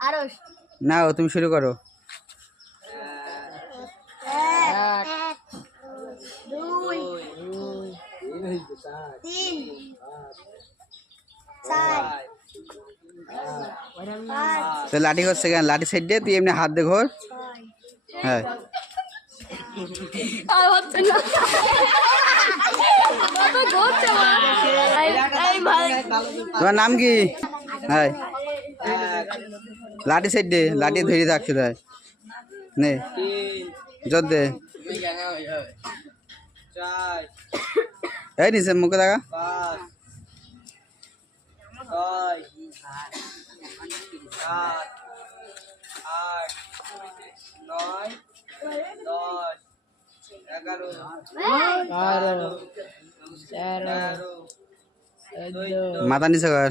আরস নাও তুমি শুরু করো। দুই তিন তো লাঠি করছে কেন? লাঠি সাইড দিয়ে তুই এমনি হাত দে ঘর। হ্যাঁ। না। তোমার নাম কি? হ্যাঁ। লাঠি সাইড দে, লাঠি ধরে থাকছে তাই নে, জোর দে। এই নিচে মুখে দেখা। মাথা নিচে কর।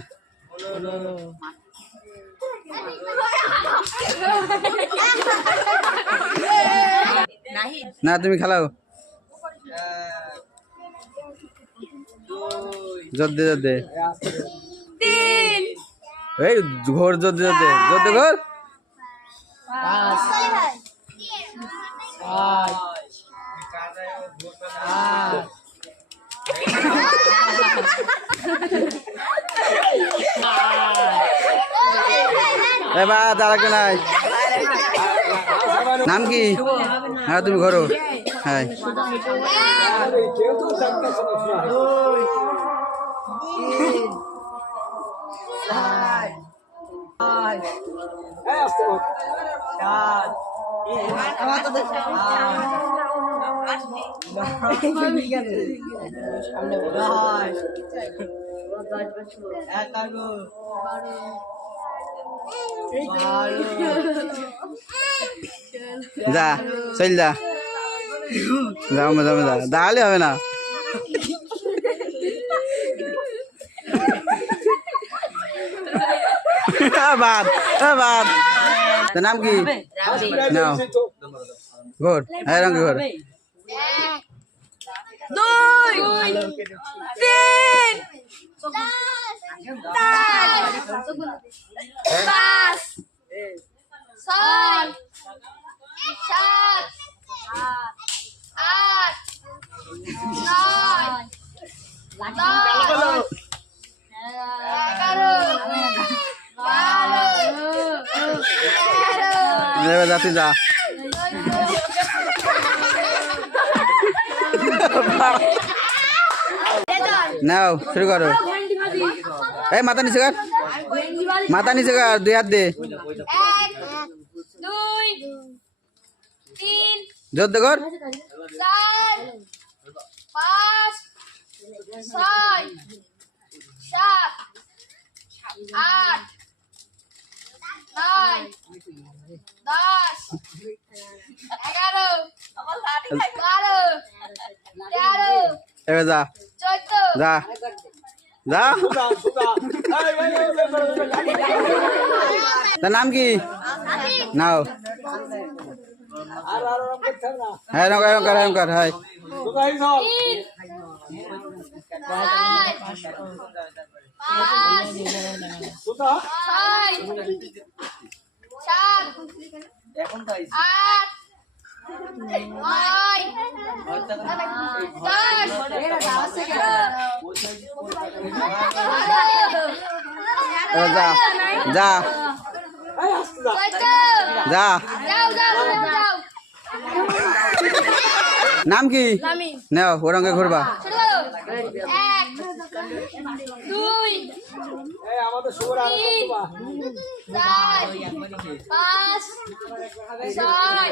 না, তুমি খেলাও। এক দুই জোর দে জোর দে। তিন এই, ঘোর, জোর দে জোর দে। জোর দে, ঘোর ছয় আট নাম কি? হ্যাঁ তুমি ঘরো। হ্যাঁ। এগারো যা চল যা। যাও মজা মজা দাঁড়ালে হবে না। বাদ বাদ তোর নাম কি? নাও। ঘোর হ্যাঁ রঙ ঘোর দুই তিন পাঁচ ছয় সাত আট নয়। দশ এগারো বারো তেরো যা। নাও, শুরু করো। এই, মাথা নিচে কর। মাথা নিচে কর, দুই হাত দে। জোর দে কর। দশ এগারো বারো এবার যা। যা। যা। তার নাম কি? নাও। হ্যাঁ এরকম এরকম কর, এরকম তিন চার পাঁচ ছয় সাত এখন তাই আট নয় দশ এবার যা। যা। যা নাম কি? নাও ওরঙ্গে ঘুরবা। দুই পাঁচ ছয়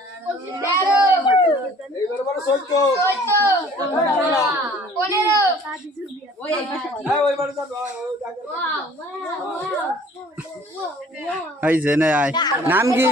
আট জেনে আয়। নাম কি?